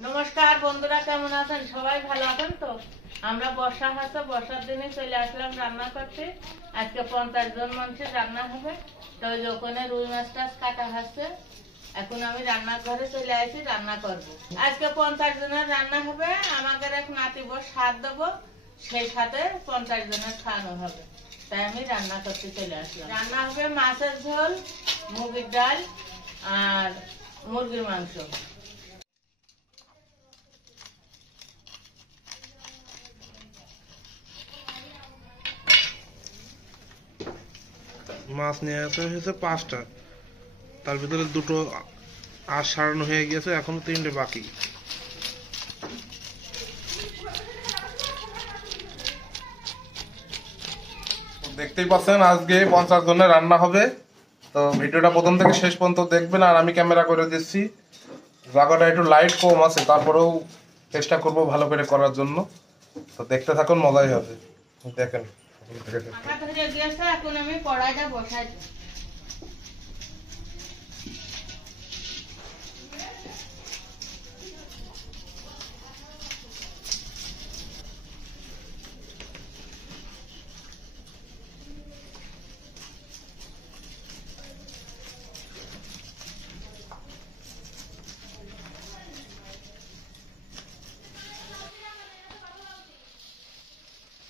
নমস্কার বন্ধুরা, কেমন আছেন? সবাই ভালো আছেন তো? আমরা বর্ষা হচ্ছে, বর্ষার দিনে চলে আসলাম রান্না করতে। আজকে 50 জন মানুষের রান্না হবে। তো ওখানে রুই মাছ টাছ কাটা হচ্ছে। এখন আমি রান্নাঘরে চলে আসি, রান্না করব। আজকে 50 জনের রান্না হবে। আমাদের এক নাতি বর সাথ দেবো, সেই সাথে 50 জনের খাওয়ানো হবে। তাই আমি রান্না করতে চলে আসলাম। রান্না হবে মাছের ঝোল, মুগের ডাল আর মুরগির মাংস। মাছ নিয়ে আসা হয়েছে 5টা, তার ভিতরে 2টো আজ সারানো হয়ে গেছে, এখনো 3টে বাকি। দেখতেই পাচ্ছেন আজকে 50 জনের রান্না হবে। তো ভিডিওটা প্রথম থেকে শেষ পর্যন্ত দেখবেন, আর আমি ক্যামেরা করে দিচ্ছি। জায়গাটা একটু লাইট কম আছে, তারপরেও চেষ্টা করব ভালো করে করার জন্য। তো দেখতে থাকুন, মজাই হবে। দেখেন এখন আমি কড়াইটা বসাই।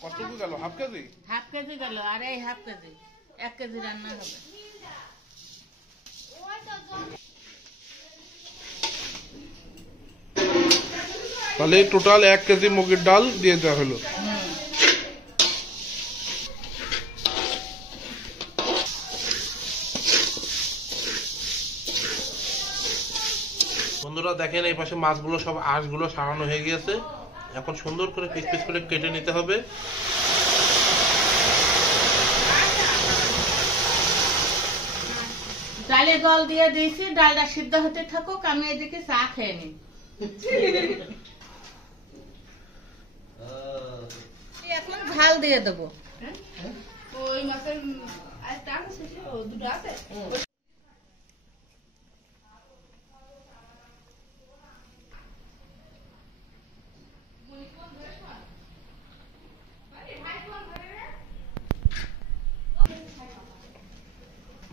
কতটুকু গেল? Half KG? হাফ কেজি গেল, আর এই হাফ কেজি, 1 কেজি রান্না হবে। তাহলে টোটাল 1 কেজি মুগের ডাল দিয়ে দেওয়া হলো। বন্ধুরা দেখেন, এই পাশে মাছগুলো সব আঁশগুলো সারানো হয়ে গিয়েছে। এখন সুন্দর করে পিস পিস করে কেটে নিতে হবে। ডালে জল দিয়ে দিয়েছি, ডালটা সিদ্ধ হতে থাকুক, আমি এদিকে চা খেয়ে নিই। এখন ঝাল দিয়ে দেবো। ওই মাছের দুটো আছে।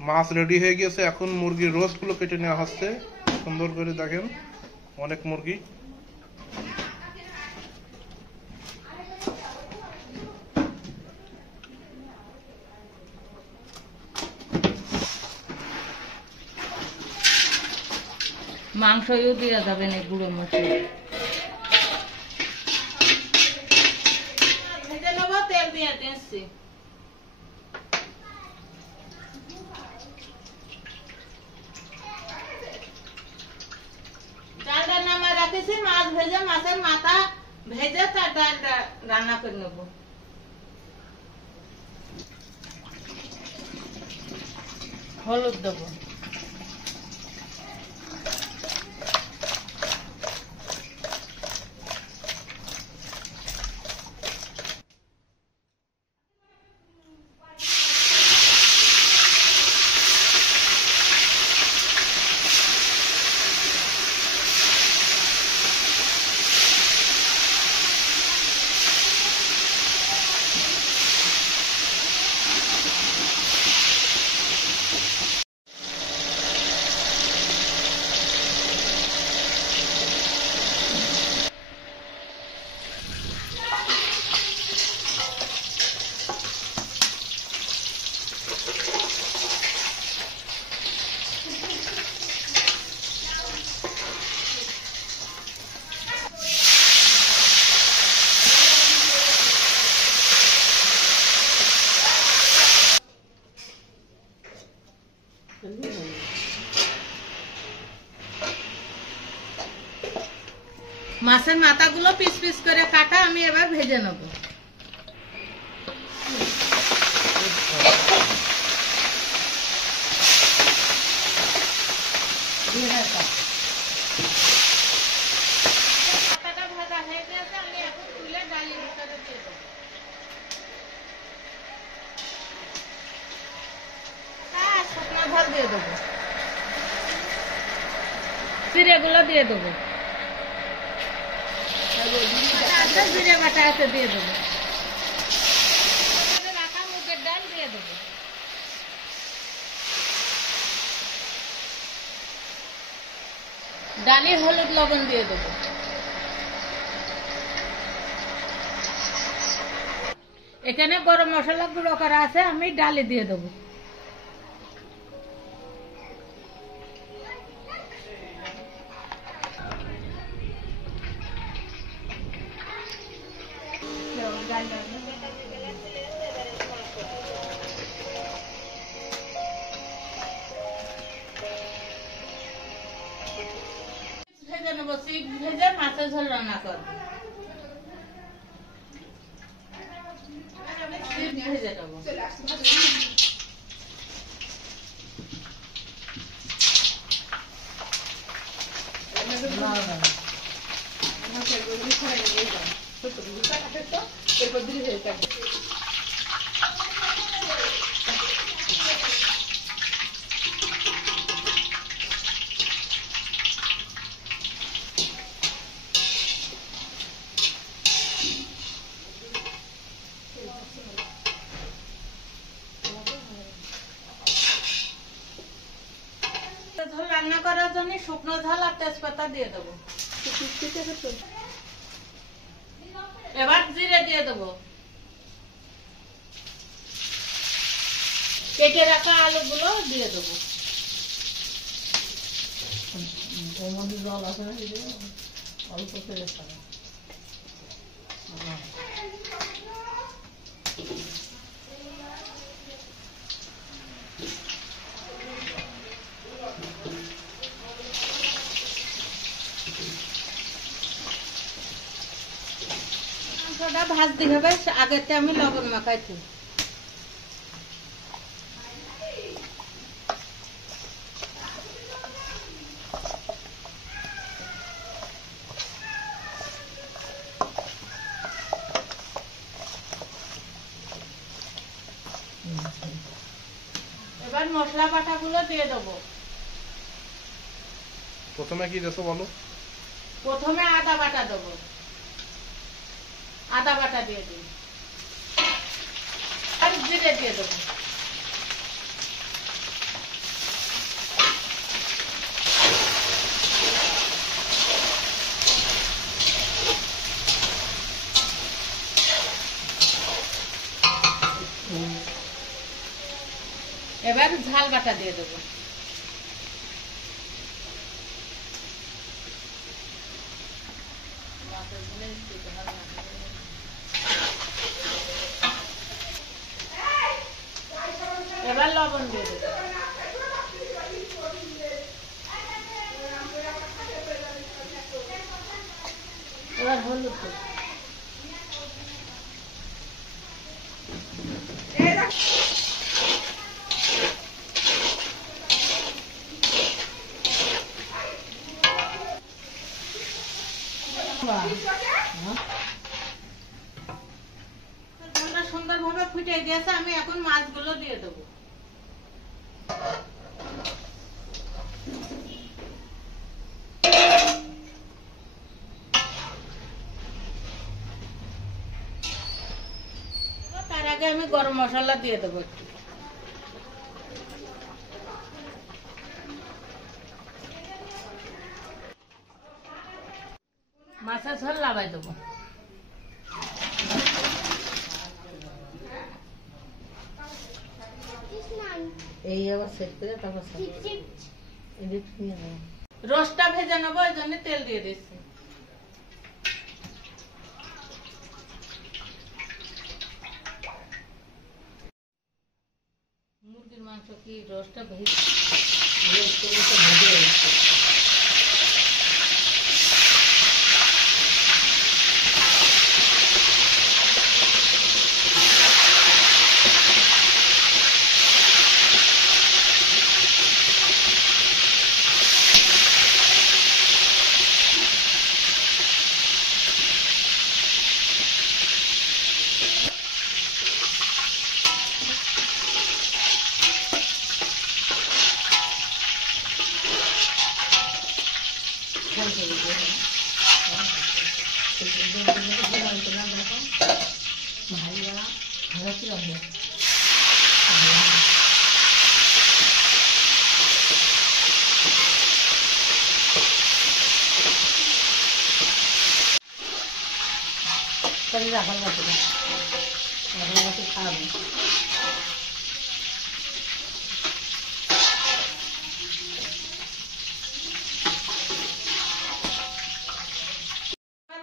মাছ রেডি হয়ে গেছে, এখন মুরগির রোস্ট গুলো কেটে নেওয়া হচ্ছে। সুন্দর করে দেখেন, অনেক মুরগি। মাংসও দিয়ে যাবেন এই গুঁড়ো মশলা। ভেজে নেবো, তেল দিয়ে দিচ্ছি। ডালটা নামা রাখেছি, মাছ ভেজে, মাছের মাথা ভেজে তার ডালটা রান্না করে নেবো। হলুদ দেবো। মাছের মাথাগুলো পিস পিস করে কাটা, আমি এবার ভেজে নেব। মাথাটা ভাজা হয়ে গেছে, আমি এখন তুলে ডালের ভিতরে দিয়ে দেবো। শুকনো ঝাল দিয়ে দেবো, জিরেগুলো দিয়ে দেবো। আচ্ছা, জিরে বাটা আছে দিয়ে দেবো। রাখা মুগের ডাল দিয়ে দেবো। ডালে হলুদ লবণ দিয়ে দেবো। এখানে গরম মশলা গুঁড়ো করা আছে, আমি ডালে দিয়ে দেবো। ভেজে নেবো, চিপস ভেজে মাছের ঝোল রান্না করবো। চিপস ভেজে নেবো। ঝোল রান্না করার জন্য শুকনো ঝাল আর তেজপাতা দিয়ে দেবো। এবার জিরে দিয়ে দেবো। কেটে রাখা আলুগুলো দিয়ে দেবো। জল আছে অল্প করে ভাজতে হবে। আগেতে আমি লবণ মাখাইছি। এবার মশলা বাটাগুলো দিয়ে দেবো। প্রথমে কি দেবো বলো? প্রথমে আদা বাটা দেবো। আদা বাটা দিয়ে দিই আর জিরে দিয়ে দেবো। এবার ঝাল বাটা দিয়ে দেবো। এবার লবণ দিয়ে দেবো। এবার হলুদ দেবো। সুন্দরভাবে ফুটে গেছে, আমি এখন মাছগুলো দিয়ে দেবো। তার আগে আমি গরম মশলা দিয়ে দেবো একটু। মাছের ঝোল লাগাই দেবো। এই আবার সেট করে তারপর রোস্টটা ভেজে নেবো, ওই জন্য তেল দিয়ে দিচ্ছি। মুরগির মাংস কি রোস্টটা ভেজে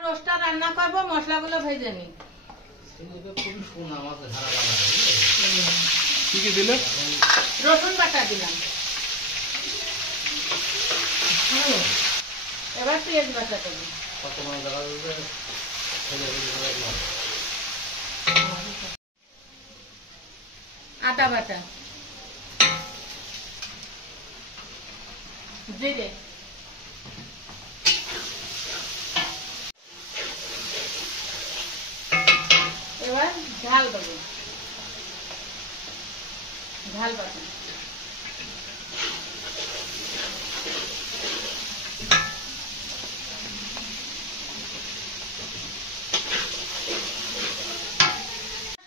রোস্টটা রান্না করবো, মশলাগুলো ভেজে নি। কি কি দিলে? রসুন বাটা দিলাম, এবার পেঁয়াজ বাটা দেবো, আদা বাটা, জিরে, এবার ঝাল দেবো, ঝাল বাটা,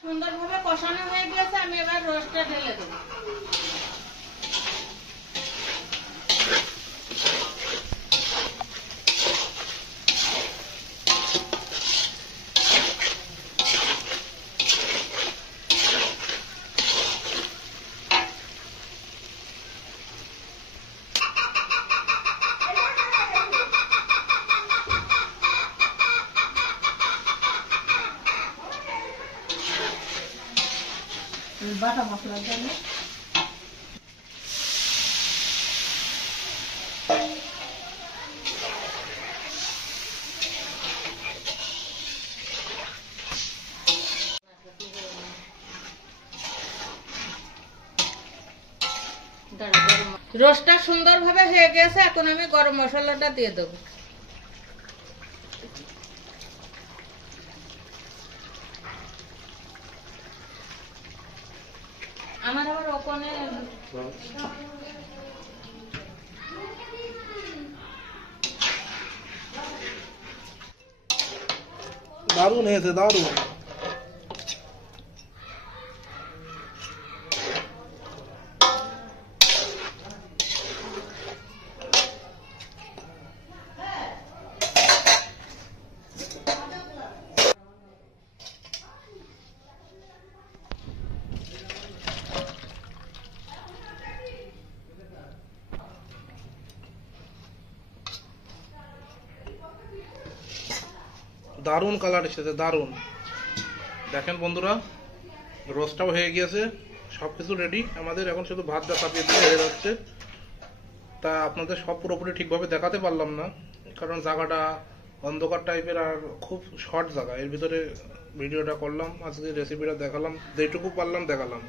সুন্দরভাবে কষানো হয়ে গেছে। আমি এবার রসটা ঢেলে দেবো। বাটা মশলার জন্য রোস্টটা সুন্দরভাবে হয়ে গেছে। এখন আমি গরম মশলাটা দিয়ে দেবো। আমার আবার ওখানে দারুণ হয়েছে, দারুণ। দারুণ কালার এসেছে, দারুণ। দেখেন বন্ধুরা, রোস্টটাও হয়ে গিয়েছে, সবকিছু রেডি আমাদের। এখন শুধু ভাতটা চাপিয়ে দিয়ে হয়ে যাচ্ছে। তা আপনাদের সব পুরোপুরি ঠিকভাবে দেখাতে পারলাম না, কারণ জায়গাটা অন্ধকার টাইপের আর খুব শর্ট জায়গা। এর ভিতরে ভিডিওটা করলাম, আজকে রেসিপিটা দেখালাম, যেটুকু পারলাম দেখালাম।